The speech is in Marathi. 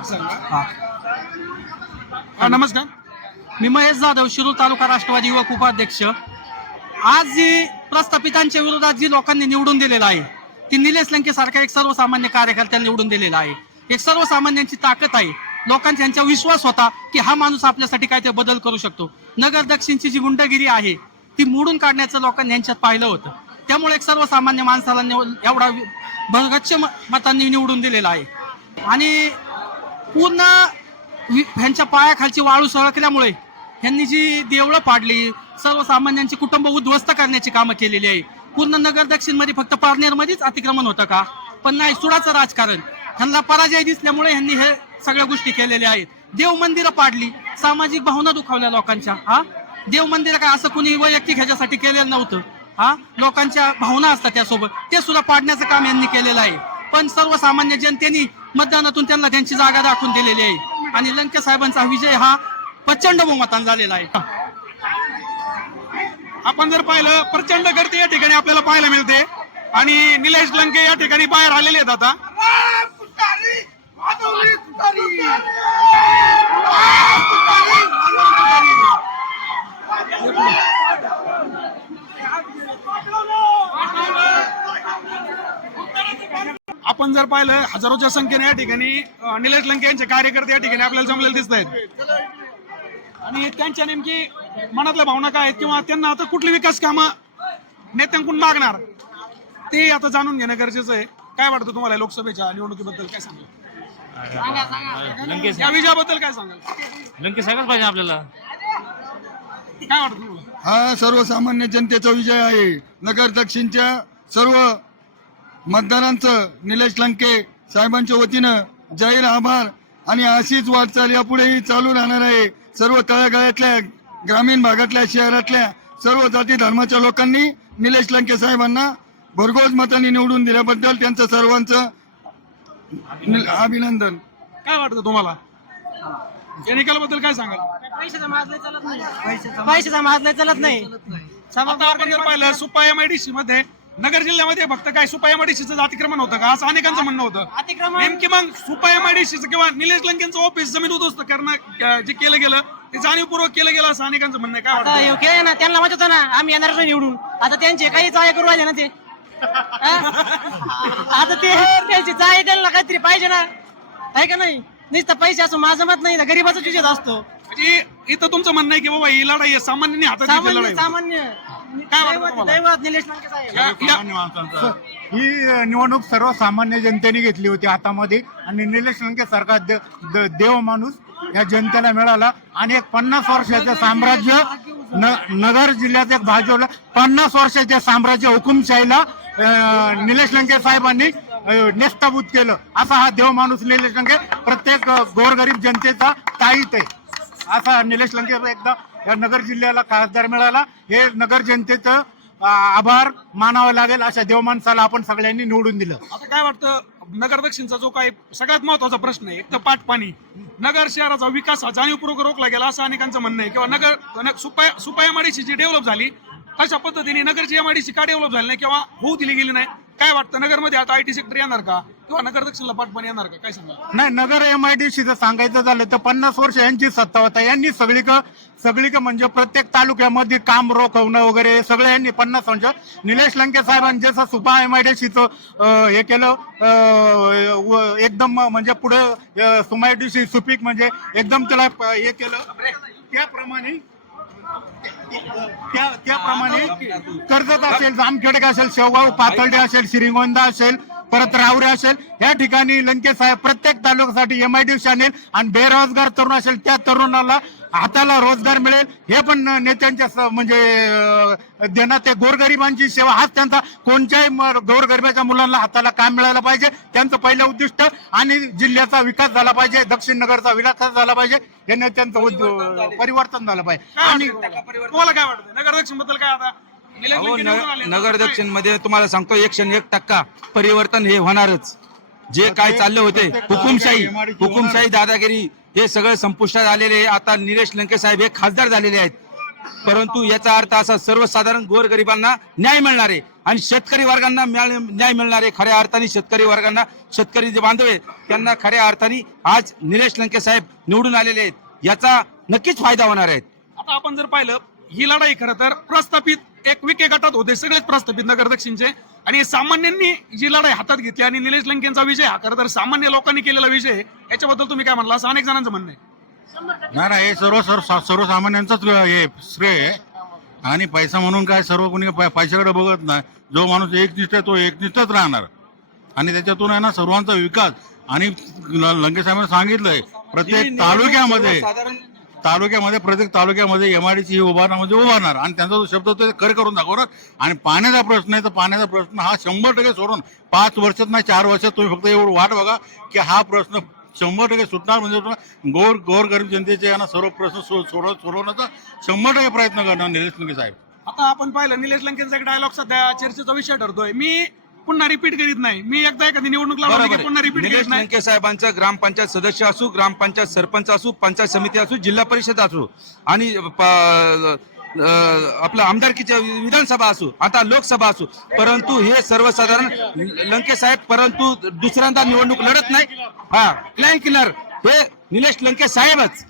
हा. हा, नमस्कार. मी महेश जाधव शिरूर तालुका राष्ट्रवादी युवक उपाध्यक्ष. आज जी प्रस्थापितांच्या विरोधात जी लोकांनी निवडून दिलेलं आहे ती निलेश लंके एक सर्वसामान्य कार्यकर्त्यांनी निवडून दिलेला आहे. एक सर्वसामान्यांची ताकद आहे. लोकांचा यांचा विश्वास होता की हा माणूस आपल्यासाठी काय ते बदल करू शकतो. नगर दक्षिणची जी गुंडगिरी आहे ती मोडून काढण्याचं लोकांनी यांच्यात पाहिलं होतं. त्यामुळे एक सर्वसामान्य माणसाला निव- एवढा वि- मतांनी निवडून दिलेला आहे. आणि पूर्ण ह्यांच्या पायाखालची वाळू सळकल्यामुळे ह्यांनी जी देवळं पाडली सर्वसामान्यांची कुटुंब उद्ध्वस्त करण्याची कामं केलेली आहे. पूर्ण नगर दक्षिणमध्ये फक्त पारनेरमध्येच अतिक्रमण होतं का? पण नाही सुडाचं राजकारण. ह्यांना पराजय दिसल्यामुळे ह्यांनी हे सगळ्या गोष्टी केलेल्या आहेत. देव मंदिरं पाडली. सामाजिक भावना दुखावल्या लोकांच्या हा? देव मंदिर काय असं कुणी वैयक्तिक ह्याच्यासाठी केलेलं नव्हतं हा? लोकांच्या भावना असतात त्यासोबत. ते सुद्धा पाडण्याचं काम यांनी केलेलं आहे. पण सर्वसामान्य जनतेने मतदानातून त्यांना त्यांची जागा दाखवून दिलेली आहे. आणि लंके साहेबांचा विजय हा प्रचंड बहुमतान झालेला आहे. आपण जर पाहिलं प्रचंड गर्दी या ठिकाणी आपल्याला पाहायला मिळते. आणि निलेश लंके या ठिकाणी बाहेर आलेले आहेत आता. पाहिलं हजारोच्या संख्येने या ठिकाणी निलेश लंके यांचे कार्यकर्ते या ठिकाणी आपल्याला जमलेले दिसत आहेत आणि त्यांच्या नेमकी मनातल्या भावना काय आहेत किंवा त्यांना आता कुठली विकास कामं नेत्यांकडून मागणार ते आता जाणून घेणं गरजेचं आहे. काय वाटतं तुम्हाला लोकसभेच्या निवडणुकीबद्दल? काय सांगाल? लंकेश या विजयाबद्दल काय सांगाल? लंकेश साहेबच पाहिजे आपल्याला. काय वाटतं तुम्हाला? हा सर्वसामान्य जनतेचा विजय आहे. नगर दक्षिणच्या सर्व मतदारांचं निलेश लंके साहेबांच्या वतीनं जाहीर आभार आणि अशीच वाटचाल यापुढेही चालू राहणार आहे. सर्व तळागाळातल्या ग्रामीण भागातल्या शहरातल्या सर्व जाती धर्माच्या लोकांनी निलेश लंके साहेबांना भरघोस मतांनी निवडून दिल्याबद्दल त्यांचं सर्वांचं अभिनंदन. काय वाटतं तुम्हाला? या निकालाबद्दल काय सांगाल? पैशाचा चलत नाही. पैशाचा चलत नाही. आता आपण जर पाहिलं सुपा एमआयडीसी मध्ये नगर जिल्ह्यामध्ये फक्त काय सुपा एमआयडीसीचं अतिक्रमण होतं का? असं अनेकांचं म्हणणं होतं. अतिक्रमण नेमकी मग सुपा एमआयडीसीचं किंवा निलेश लंकेंचं ऑफिस जमीन उद्ध्वस्त करणं जे केलं गेलं ते जाणीवपूर्वक केलं गेलं असं अनेकांचं म्हणणं आहे. काय आता वाटतं? योग्य आहे ना त्यांना माहीत होतं ना आम्ही येणारच नाही निवडून. आता त्यांचे काही चाळे करू राहिले ना ते. हा? आता ते त्यांची चाळे त्यांना काहीतरी पाहिजे ना. आहे का नाही? नुसतं पैसे असं माझं मत नाही गरीबाचा विजय असतो. म्हणजे इथं तुमचं म्हणणं आहे की बाबा ही लढाई आहे सामान्यांनी हातात घेतलेली सामान्य लढाई सामान्य. काय वाटतं दैवत तुम्हाला? दैवत निलेश लंके साहेब. या- या- ही अ, निवडणूक सर्वसामान्य जनतेने घेतली होती हातामध्ये आणि निलेश लंके सारखा दे- द- देव माणूस या जनतेला मिळाला आणि एक पन्नास वर्षाचं साम्राज्य न- नगर जिल्ह्यात एक भाजवलं. पन्नास वर्षाच्या साम्राज्य हुकुमशाहीला अ, निलेश लंके साहेबांनी अ, नेस्ताभूत केलं. असा हा देव माणूस निलेश लंके प्रत्येक अ, गोरगरीब जनतेचा ताईत आहे. असा निलेश लंके एकदा या नगर जिल्ह्याला खासदार मिळाला. हे नगर जनतेचं आभार मानावं लागेल अशा देव माणसाला आपण सगळ्यांनी निवडून दिलं. आता काय वाटतं नगर दक्षिणचा जो काही सगळ्यात महत्त्वाचा प्रश्न आहे एक तर पाठ पाणी नगर शहराचा विकास हा जाणीवपूर्वक रोखला गेला असं अनेकांचं म्हणणं आहे. किंवा नगर सुपाय सुपा सुपा जी डेव्हलप झाली अशा पद्धतीने नगरची एमआयडीसी का डेव्हलप झाली नाही किंवा होऊ दिली गेली नाही? काय वाटतं नगरमध्ये आता आयटी सेक्टर येणार का? किंवा नगर दक्षिणला पाटपाणी येणार का? काय सांगा नाही नगर एम आय डी जर सांगायचं झालं तर पन्नास वर्ष यांची सत्ता होता. यांनी सगळी सगळीक सगळी म्हणजे प्रत्येक तालुक्यामध्ये काम रोखवणं वगैरे हे सगळं यांनी पन्नास वर्ष. निलेश लंके साहेबांनी जसं सुपा एम आय डी हे केलं अं, एकदम म्हणजे पुढे सुमा डी सी सुपीक म्हणजे एकदम त्याला प- हे केलं. त्याप्रमाणे त्या त्याप्रमाणे कर्जत असेल जामखेडक असेल शेवगाव पाथर्डे असेल श्रीगोंदा असेल परत रावरे असेल या ठिकाणी लंके साहेब प्रत्येक तालुक्यासाठी एम आय डी आणेल आणि बेरोजगार तरुण असेल त्या तरुणाला हाताला रोजगार मिळेल. हे पण नेत्यांच्या म्हणजे देण्यात आहे. गोरगरिबांची सेवा हाच त्यांचा. कोणत्याही गोरगरिबाच्या मुलांना हाताला काम मिळायला पाहिजे. त्यांचं पहिलं उद्दिष्ट आणि जिल्ह्याचा विकास झाला पाहिजे. दक्षिण नगरचा विकास झाला पाहिजे. हे नेत्यांचं परिवर्तन झालं पाहिजे. आणि? तुम्हाला काय वाटतं? नगर दक्षिणबद्दल काय आता. नगर? दक्षिणमध्ये तुम्हाला सांगतो एकशे एक टक्का परिवर्तन हे होणारच. जे काय चालले होते हुकुमशाही हुकुमशाही दादागिरी हे सगळं संपुष्टात आलेले आहे. आता निलेश लंके साहेब हे खासदार झालेले आहेत. परंतु याचा अर्थ असा सर्वसाधारण गोरगरिबांना न्याय मिळणार आहे. आणि शेतकरी वर्गांना न्याय मिळणार आहे. खऱ्या अर्थाने शेतकरी वर्गांना शेतकरी जे बांधव आहेत त्यांना खऱ्या अर्थाने आज निलेश लंके साहेब निवडून आलेले आहेत. याचा नक्कीच फायदा होणार आहे. आता आपण जर पाहिलं ही लढाई खरं तर प्रस्थापित एक विके गटात होते. सगळेच प्रस्थापित नगर दक्षिणचे. आणि सामान्यांनी जी लढाई हातात घेतली आणि निलेश लंकेंचा विजय हा खरं तर सामान्य लोकांनी केलेला विजय आहे याच्याबद्दल तुम्ही काय म्हणला? असं अनेक जणांचं म्हणणं आहे. नाही नाही हे सर्व सर्व सर्वसामान्यांचंच हे श्रेय आहे. आणि पैसा म्हणून काय सर्व कोणी पैशाकडे बघत नाही. जो माणूस एकनिष्ठ आहे तो एकनिष्ठच राहणार. आणि त्याच्यातून आहे ना सर्वांचा विकास. आणि ल- लंके साहेबांनी सांगितलंय प्रत्येक तालुक्यामध्ये तालुक्यामध्ये प्रत्येक तालुक्यामध्ये एम आर डी ही उभारणार म्हणजे उभारणार. आणि त्यांचा जो शब्द तो कर करून दाखवणार. आणि पाण्याचा प्रश्न आहे तर पाण्याचा प्रश्न हा शंभर टक्के सोडून पाच वर्षात नाही चार वर्षात तुम्ही फक्त एवढं वाट बघा की हा प्रश्न शंभर टक्के सुटणार. म्हणजे गोर गोर गरीब जनतेचे यांना सर्व प्रश्न सो- सोडव सोडवण्याचा शंभर टक्के प्रयत्न करणार निलेश लंके साहेब. आता आपण पाहिलं निलेश लंकेंचा एक डायलॉग सध्या चर्चेचा विषय ठरतोय. मी पुन्हा रिपीट करीत नाही. मी एकदा एखादी निवडणूक लावली बरोबर की पुन्हा. रिपीट निलेश करीत नाही. लंके साहेबांचं ग्रामपंचायत सदस्य असू ग्रामपंचायत सरपंच असू पंचायत समिती असू जिल्हा परिषद असू आणि प- अं, आपलं आमदारकीच्या विधानसभा असू आता लोकसभा असू. परंतु हे सर्वसाधारण लंके साहेब परंतु दुसऱ्यांदा निवडणूक लढत नाही. हा क्लाइन किलर हे निलेश लंके साहेबच.